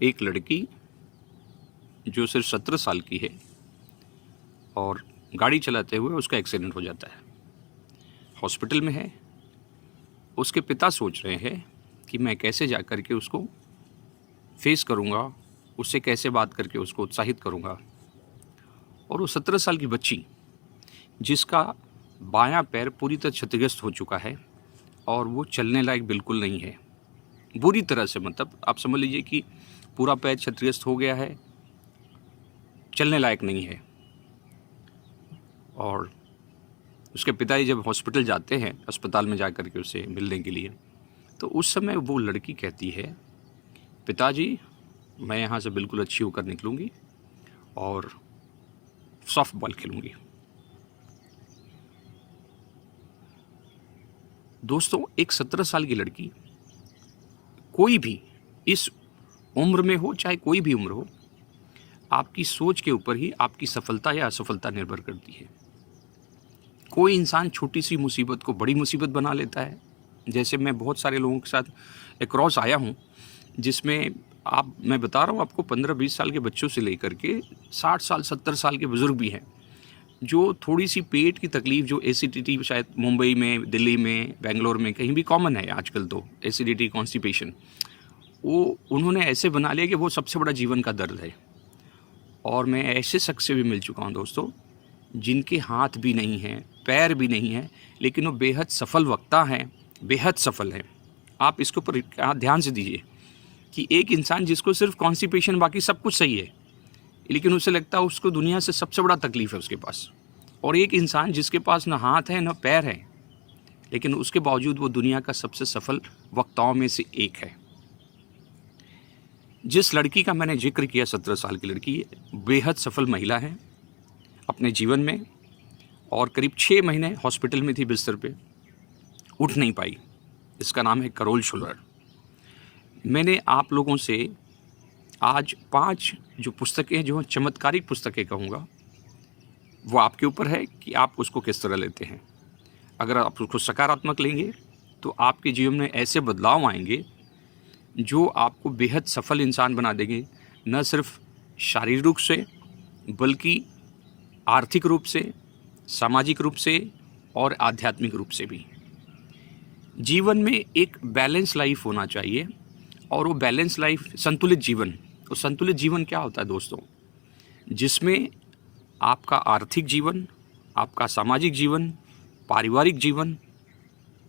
एक लड़की जो सिर्फ 17 साल की है और गाड़ी चलाते हुए उसका एक्सीडेंट हो जाता है, हॉस्पिटल में है। उसके पिता सोच रहे हैं कि मैं कैसे जा कर के उसको फेस करूँगा, उससे कैसे बात करके उसको उत्साहित करूँगा। और वो 17 साल की बच्ची जिसका बायां पैर पूरी तरह क्षतिग्रस्त हो चुका है और वो चलने लायक बिल्कुल नहीं है, बुरी तरह से, मतलब आप समझ लीजिए कि पूरा पैर क्षतिग्रस्त हो गया है, चलने लायक नहीं है। और उसके पिताजी जब हॉस्पिटल जाते हैं, अस्पताल में जा कर के उसे मिलने के लिए, तो उस समय वो लड़की कहती है, पिताजी मैं यहाँ से बिल्कुल अच्छी होकर निकलूँगी और सॉफ्ट बॉल खेलूँगी। दोस्तों, एक 17 साल की लड़की, कोई भी इस उम्र में हो चाहे कोई भी उम्र हो, आपकी सोच के ऊपर ही आपकी सफलता या असफलता निर्भर करती है। कोई इंसान छोटी सी मुसीबत को बड़ी मुसीबत बना लेता है। जैसे मैं बहुत सारे लोगों के साथ क्रॉस आया हूँ, जिसमें मैं बता रहा हूँ आपको, 15-20 साल के बच्चों से लेकर के 60 साल 70 साल के बुज़ुर्ग भी हैं, जो थोड़ी सी पेट की तकलीफ़, जो एसिडिटी, शायद मुंबई में, दिल्ली में, बेंगलोर में कहीं भी कॉमन है आजकल, तो एसिडिटी, कॉन्स्टिपेशन, वो उन्होंने ऐसे बना लिया कि वो सबसे बड़ा जीवन का दर्द है। और मैं ऐसे शख्स से भी मिल चुका हूँ दोस्तों, जिनके हाथ भी नहीं हैं, पैर भी नहीं हैं, लेकिन वो बेहद सफल वक्ता हैं, बेहद सफल हैं। आप इसके ऊपर ध्यान से दीजिए कि एक इंसान जिसको सिर्फ कॉन्स्टिपेशन, बाकी सब कुछ सही है, लेकिन उसे लगता है उसको दुनिया से सबसे बड़ा तकलीफ़ है उसके पास। और एक इंसान जिसके पास ना हाथ है ना पैर है, लेकिन उसके बावजूद वो दुनिया का सबसे सफल वक्ताओं में से एक है। जिस लड़की का मैंने जिक्र किया, 17 साल की लड़की, बेहद सफल महिला है अपने जीवन में, और करीब 6 महीने हॉस्पिटल में थी बिस्तर पे, उठ नहीं पाई। इसका नाम है करोल शुलर। मैंने आप लोगों से आज 5 जो पुस्तकें, जो चमत्कारिक पुस्तकें कहूँगा, वो आपके ऊपर है कि आप उसको किस तरह लेते हैं। अगर आप उसको सकारात्मक लेंगे तो आपके जीवन में ऐसे बदलाव आएंगे जो आपको बेहद सफल इंसान बना देंगे, न सिर्फ शारीरिक रूप से बल्कि आर्थिक रूप से, सामाजिक रूप से और आध्यात्मिक रूप से भी। जीवन में एक बैलेंस लाइफ होना चाहिए, और वो बैलेंस लाइफ, संतुलित जीवन। तो संतुलित जीवन क्या होता है दोस्तों? जिसमें आपका आर्थिक जीवन, आपका सामाजिक जीवन, पारिवारिक जीवन,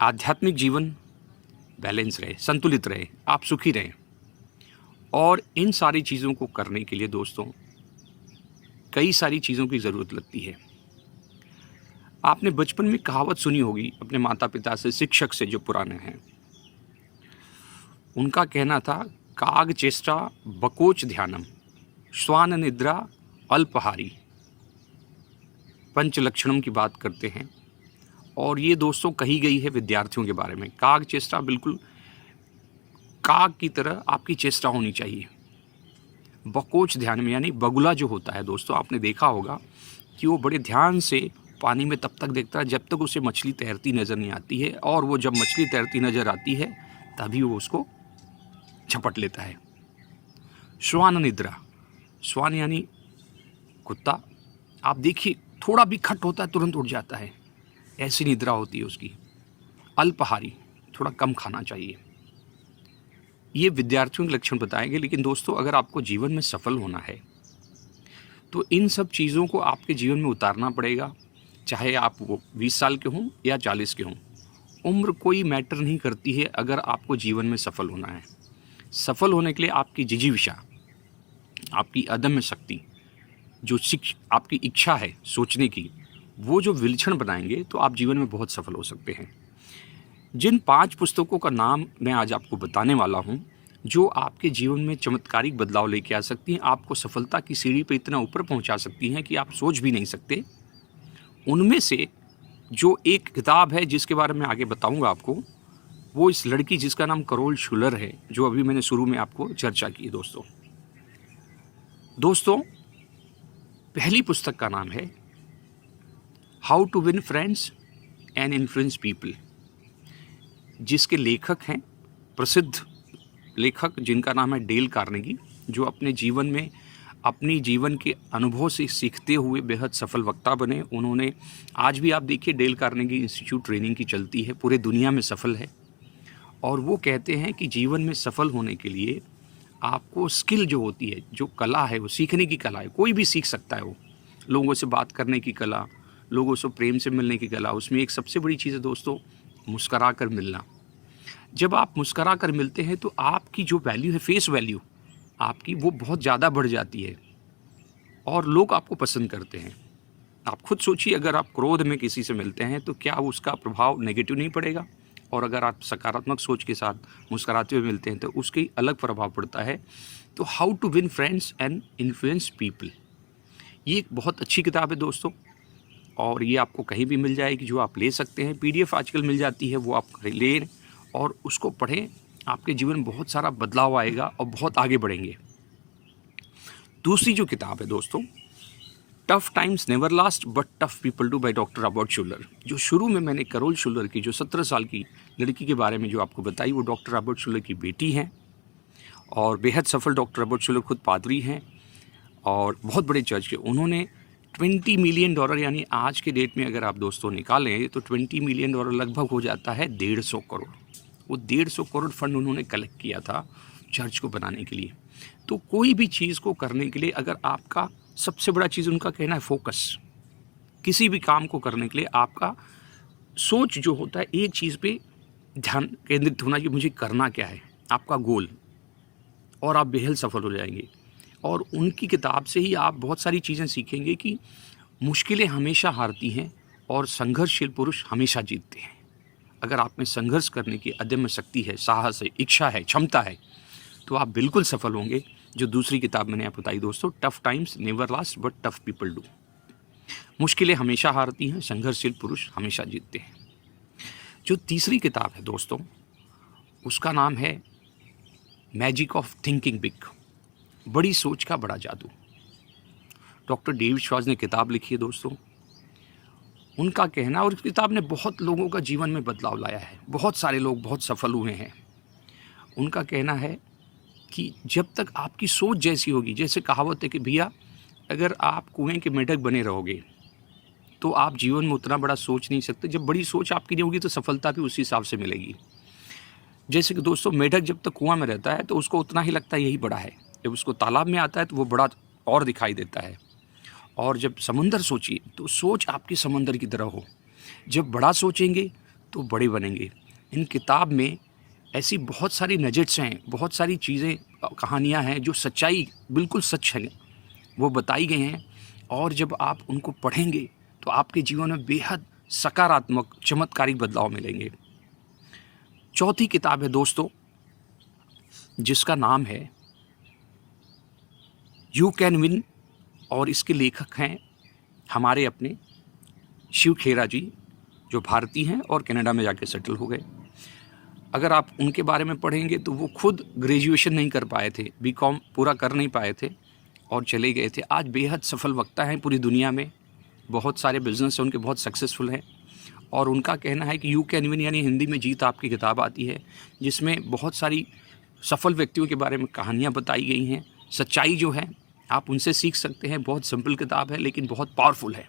आध्यात्मिक जीवन बैलेंस रहे, संतुलित रहे, आप सुखी रहें। और इन सारी चीज़ों को करने के लिए दोस्तों कई सारी चीज़ों की ज़रूरत लगती है। आपने बचपन में कहावत सुनी होगी अपने माता पिता से, शिक्षक से जो पुराने हैं, उनका कहना था, काग चेष्टा बकोच ध्यानम, श्वान निद्रा अल्पहारी। पंच लक्षणम की बात करते हैं, और ये दोस्तों कही गई है विद्यार्थियों के बारे में। काग चेष्टा, बिल्कुल काग की तरह आपकी चेष्टा होनी चाहिए। बकोच ध्यान में, यानी बगुला जो होता है दोस्तों, आपने देखा होगा कि वो बड़े ध्यान से पानी में तब तक देखता है जब तक उसे मछली तैरती नज़र नहीं आती है, और वो जब मछली तैरती नज़र आती है तभी वो उसको झपट लेता है। श्वान निद्रा, श्वान यानी कुत्ता, आप देखिए थोड़ा भी खट होता है तुरंत उठ जाता है, ऐसी निद्रा होती है उसकी। अल्पहारी, थोड़ा कम खाना चाहिए। ये विद्यार्थियों के लक्षण बताएंगे। लेकिन दोस्तों, अगर आपको जीवन में सफल होना है तो इन सब चीज़ों को आपके जीवन में उतारना पड़ेगा, चाहे आप वो 20 साल के हों या 40 के हों। उम्र कोई मैटर नहीं करती है अगर आपको जीवन में सफल होना है। सफल होने के लिए आपकी जिजीविषा, आपकी अदम्य शक्ति, जो आपकी इच्छा है सोचने की, वो जो विलक्षण बनाएंगे तो आप जीवन में बहुत सफल हो सकते हैं। जिन 5 पुस्तकों का नाम मैं आज आपको बताने वाला हूँ, जो आपके जीवन में चमत्कारिक बदलाव लेके आ सकती हैं, आपको सफलता की सीढ़ी पर इतना ऊपर पहुँचा सकती हैं कि आप सोच भी नहीं सकते, उनमें से जो एक किताब है जिसके बारे में आगे बताऊंगा आपको, वो इस लड़की जिसका नाम करोल शुलर है, जो अभी मैंने शुरू में आपको चर्चा की। दोस्तों, पहली पुस्तक का नाम है how to win friends and influence people, जिसके लेखक हैं प्रसिद्ध लेखक जिनका नाम है डेल कार्नेगी। जो अपने जीवन में अपनी जीवन के अनुभव से सीखते हुए बेहद सफल वक्ता बने। उन्होंने आज भी आप देखिए डेल कार्नेगी इंस्टीट्यूट ट्रेनिंग की चलती है, पूरे दुनिया में सफल है। और वो कहते हैं कि जीवन में सफल होने के लिए आपको स्किल जो होती है, जो कला है, वो सीखने की कला है, कोई भी सीख सकता है। वो लोगों से बात करने की कला, लोगों से प्रेम से मिलने की कला, उसमें एक सबसे बड़ी चीज़ है दोस्तों मुस्करा कर मिलना। जब आप मुस्करा कर मिलते हैं तो आपकी जो वैल्यू है, फेस वैल्यू आपकी, वो बहुत ज़्यादा बढ़ जाती है और लोग आपको पसंद करते हैं। आप खुद सोचिए, अगर आप क्रोध में किसी से मिलते हैं तो क्या उसका प्रभाव नेगेटिव नहीं पड़ेगा? और अगर आप सकारात्मक सोच के साथ मुस्कुराते हुए मिलते हैं तो उसकी अलग प्रभाव पड़ता है। तो how to win friends and influence people, ये एक बहुत अच्छी किताब है दोस्तों, और ये आपको कहीं भी मिल जाएगी, जो आप ले सकते हैं। PDF आजकल मिल जाती है, वो आप लें और उसको पढ़ें। आपके जीवन में बहुत सारा बदलाव आएगा और बहुत आगे बढ़ेंगे। दूसरी जो किताब है दोस्तों, tough times never last but tough people do by doctor Robert Schuler. जो शुरू में मैंने कैरोल शुलर की, जो 17 साल की लड़की के बारे में जो आपको बताई, वो डॉक्टर रॉबर्ट शुलर की बेटी हैं और बेहद सफल डॉक्टर रॉबर्ट शुलर खुद पादरी हैं और बहुत बड़े चर्च के। उन्होंने $20 मिलियन, यानी आज के डेट में अगर आप दोस्तों निकालें तो $20 मिलियन लगभग हो जाता है 150 करोड़। वो 150 करोड़ फंड उन्होंने कलेक्ट किया था चर्च को बनाने के लिए। तो कोई भी चीज़ को करने के लिए अगर आपका सबसे बड़ा चीज़, उनका कहना है फोकस, किसी भी काम को करने के लिए आपका सोच जो होता है एक चीज़ पे ध्यान केंद्रित होना कि मुझे करना क्या है, आपका गोल, और आप बेहद सफल हो जाएंगे। और उनकी किताब से ही आप बहुत सारी चीज़ें सीखेंगे कि मुश्किलें हमेशा हारती हैं और संघर्षशील पुरुष हमेशा जीतते हैं। अगर आप में संघर्ष करने की अदम्य शक्ति है, साहस है, इच्छा है, क्षमता है, तो आप बिल्कुल सफल होंगे। जो दूसरी किताब मैंने आपको बताई दोस्तों, tough times never last but tough people do. मुश्किलें हमेशा हारती हैं, संघर्षशील पुरुष हमेशा जीतते हैं। जो तीसरी किताब है दोस्तों, उसका नाम है मैजिक ऑफ थिंकिंग बिग, बड़ी सोच का बड़ा जादू। डॉक्टर डेविड श्वार्ट्ज ने किताब लिखी है दोस्तों। उनका कहना, और इस किताब ने बहुत लोगों का जीवन में बदलाव लाया है, बहुत सारे लोग बहुत सफल हुए हैं। उनका कहना है कि जब तक आपकी सोच जैसी होगी, जैसे कहावत है कि भैया अगर आप कुएं के मेढक बने रहोगे तो आप जीवन में उतना बड़ा सोच नहीं सकते। जब बड़ी सोच आपकी नहीं होगी तो सफलता भी उसी हिसाब से मिलेगी। जैसे कि दोस्तों मेढक जब तक कुआं में रहता है तो उसको उतना ही लगता है यही बड़ा है, जब उसको तालाब में आता है तो वो बड़ा और दिखाई देता है। और जब समंदर सोचिए तो सोच आपकी समंदर की तरह हो, जब बड़ा सोचेंगे तो बड़े बनेंगे। इन किताब में ऐसी बहुत सारी नजेट्स हैं, बहुत सारी चीज़ें, कहानियाँ हैं जो सच्चाई बिल्कुल सच है, वो बताई गई हैं। और जब आप उनको पढ़ेंगे तो आपके जीवन में बेहद सकारात्मक चमत्कारिक बदलाव मिलेंगे। चौथी किताब है दोस्तों, जिसका नाम है यू कैन विन, और इसके लेखक हैं हमारे अपने शिव खेरा जी, जो भारतीय हैं और कनाडा में जाके सेटल हो गए। अगर आप उनके बारे में पढ़ेंगे तो वो खुद ग्रेजुएशन नहीं कर पाए थे, BCom पूरा कर नहीं पाए थे और चले गए थे। आज बेहद सफल वक्ता हैं पूरी दुनिया में, बहुत सारे बिजनेस हैं उनके, बहुत सक्सेसफुल हैं। और उनका कहना है कि यू कैन विन, यानी हिंदी में जीत आपकी किताब आती है, जिसमें बहुत सारी सफल व्यक्तियों के बारे में कहानियाँ बताई गई हैं। सच्चाई जो है आप उनसे सीख सकते हैं। बहुत सिंपल किताब है लेकिन बहुत पावरफुल है,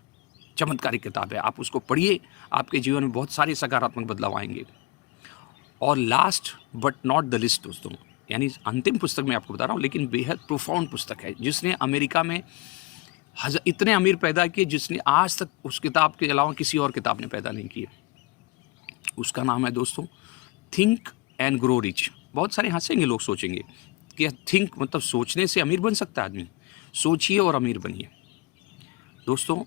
चमत्कारिक किताब है। आप उसको पढ़िए, आपके जीवन में बहुत सारे सकारात्मक बदलाव आएंगे। और last but not the list दोस्तों, यानी अंतिम पुस्तक मैं आपको बता रहा हूँ लेकिन बेहद प्रोफाउंड पुस्तक है, जिसने अमेरिका में इतने अमीर पैदा किए जिसने आज तक उस किताब के अलावा किसी और किताब ने पैदा नहीं किए। उसका नाम है दोस्तों थिंक एंड ग्रो रिच। बहुत सारे हंसेंगे लोग, सोचेंगे कि थिंक मतलब सोचने से अमीर बन सकता है आदमी। सोचिए और अमीर बनिए। दोस्तों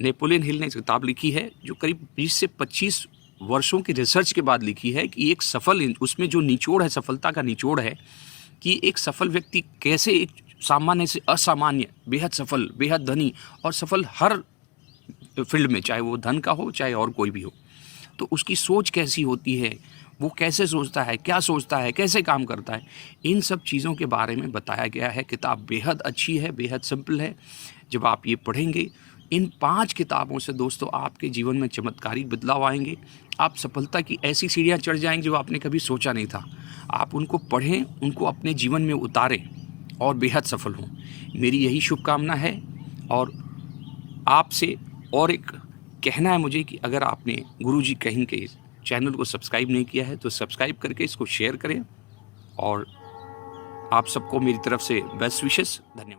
नेपोलियन हिल ने एक किताब लिखी है जो करीब 20 से 25 वर्षों की रिसर्च के बाद लिखी है कि एक सफल, उसमें जो निचोड़ है, सफलता का निचोड़ है कि एक सफल व्यक्ति कैसे एक सामान्य से असामान्य, बेहद सफल, बेहद धनी और सफल हर फील्ड में, चाहे वो धन का हो चाहे और कोई भी हो, तो उसकी सोच कैसी होती है, वो कैसे सोचता है, क्या सोचता है, कैसे काम करता है, इन सब चीज़ों के बारे में बताया गया है। किताब बेहद अच्छी है, बेहद सिंपल है। जब आप ये पढ़ेंगे, इन 5 किताबों से दोस्तों आपके जीवन में चमत्कारिक बदलाव आएंगे। आप सफलता की ऐसी सीढ़ियाँ चढ़ जाएंगे जो आपने कभी सोचा नहीं था। आप उनको पढ़ें, उनको अपने जीवन में उतारें और बेहद सफल हों, मेरी यही शुभकामना है। और आपसे और एक कहना है मुझे कि अगर आपने गुरुजी कहीं के चैनल को सब्सक्राइब नहीं किया है तो सब्सक्राइब करके इसको शेयर करें। और आप सबको मेरी तरफ से बेस्ट विशेस। धन्यवाद।